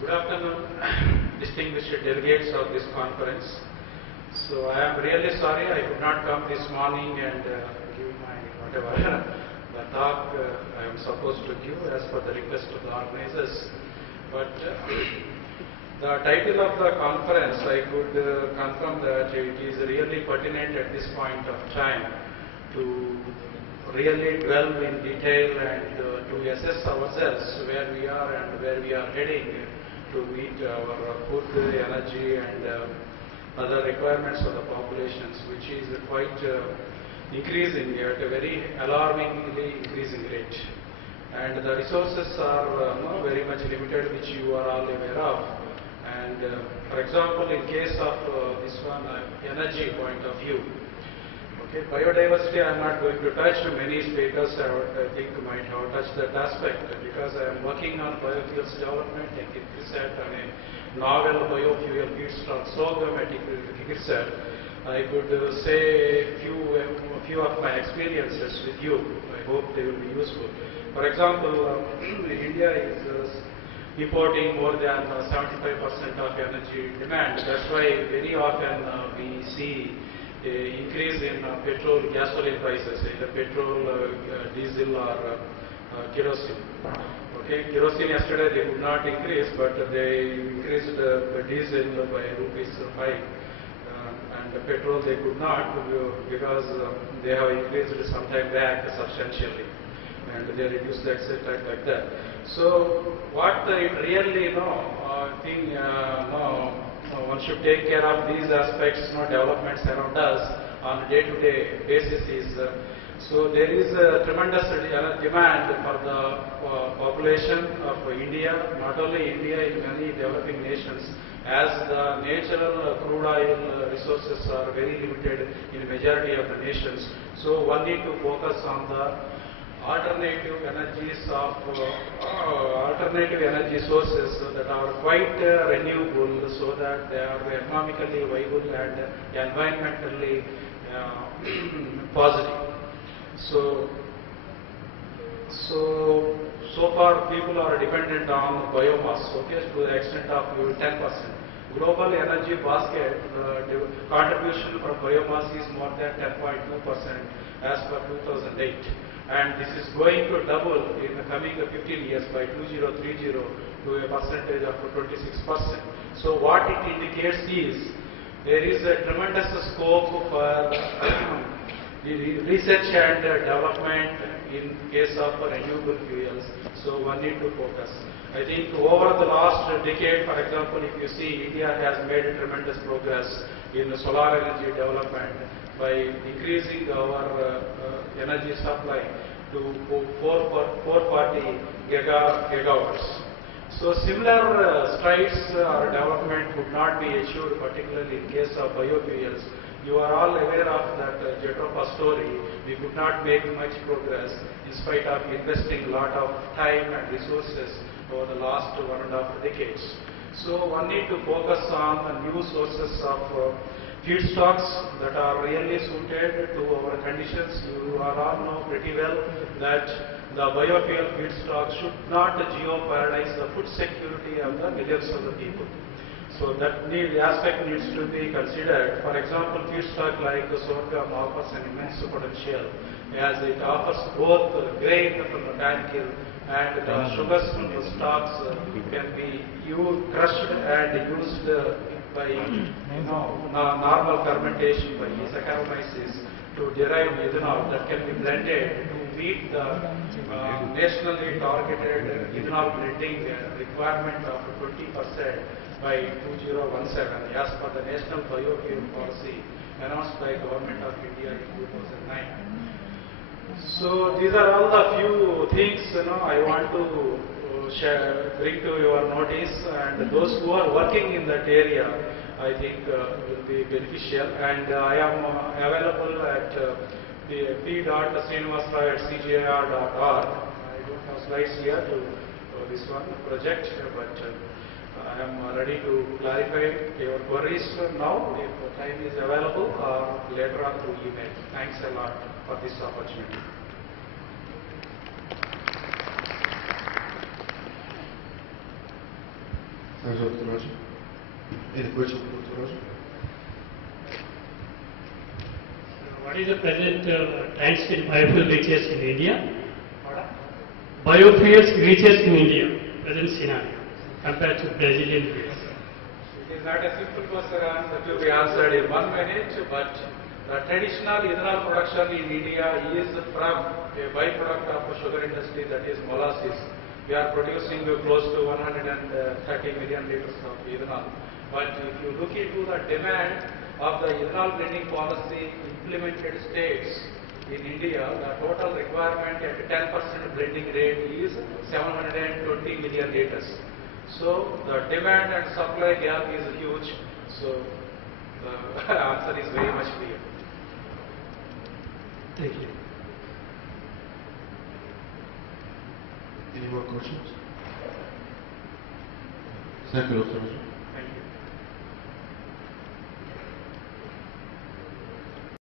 Good afternoon, distinguished delegates of this conference. So I am really sorry I could not come this morning and give my whatever the talk I am supposed to give as per the request of the organizers. But the title of the conference, I could confirm that it is really pertinent at this point of time to really dwell in detail and to assess ourselves where we are and where we are heading to meet our food, energy and other requirements of the populations, which is quite increasing at a very alarmingly increasing rate. And the resources are very much limited, which you are all aware of. And for example, in case of this one, energy point of view, okay, biodiversity I am not going to touch. Many speakers I think might have touched that aspect because I am working on biofuels development in Kirgisat on a novel biofuel feedstock sorghum at Kirgisat. I could say a few of my experiences with you. I hope they will be useful. For example, India is importing more than 75% of energy demand. That's why very often we see increase in petrol, gasoline prices, either petrol, diesel or kerosene. Okay, kerosene yesterday they could not increase, but they increased diesel by ₹5, and the petrol they could not because they have increased some time back substantially, and they reduced the excise tax like that. So what it really thing one should take care of these aspects, developments around us on a day-to-day basis is, so there is a tremendous demand for the population of India, not only India, in many developing nations, as the natural crude oil resources are very limited in majority of the nations. So one need to focus on the alternative energies of alternative energy sources that are quite renewable, so that they are economically viable and environmentally positive. So far people are dependent on biomass, okay, to the extent of 10%. Global energy basket contribution from biomass is more than 10.2% as per 2008. And this is going to double in the coming 15 years by 2030 to a percentage of 26%. So what it indicates is there is a tremendous scope for research and development in case of renewable fuels. So one need to focus. I think over the last decade, for example, if you see, India has made a tremendous progress in solar energy development by increasing our energy supply to 440 gigawatts. So similar strides or development would not be achieved, particularly in case of biofuels. You are all aware of that Jetropa story. We could not make much progress in spite of investing a lot of time and resources over the last 1.5 decades. So one need to focus on new sources of feedstocks that are really suited to our conditions. You are all know pretty well that the biofuel feedstock should not jeopardize the food security of the millions of the people. So that aspect needs to be considered. For example, feedstock like sorghum offers an immense potential, as it offers both grain from the barley and the sugars from the stalks can be crushed and used by normal fermentation by Saccharomyces to derive ethanol that can be blended to meet the nationally targeted ethanol blending requirement of 20% by 2017 as per the National Biofuel Policy announced by Government of India in 2009. So these are all the few things I want to bring to your notice, and those who are working in that area I think will be beneficial. And I am available at p.srinivasrao@cjr.org. I don't have slides here to this one project, but I am ready to clarify your queries now if time is available, or later on through email. Thanks a lot for this opportunity. Thanks, Dr. Raju. Any question for Dr. Raju? What is the present time-scale biofuel research in India? Biofuels research in India, present scenario, compared to Brazilian years. It is not a simple question that will be answered in 1 minute, but the traditional ethanol production in India is from a byproduct of the sugar industry, that is molasses. We are producing close to 130 million liters of ethanol. But if you look into the demand of the ethanol blending policy implemented states in India, the total requirement at 10% blending rate is 720 million liters. So the demand and supply gap is huge. So the answer is very much clear. Thank you. Any more questions? Thank you, Dr. Raju.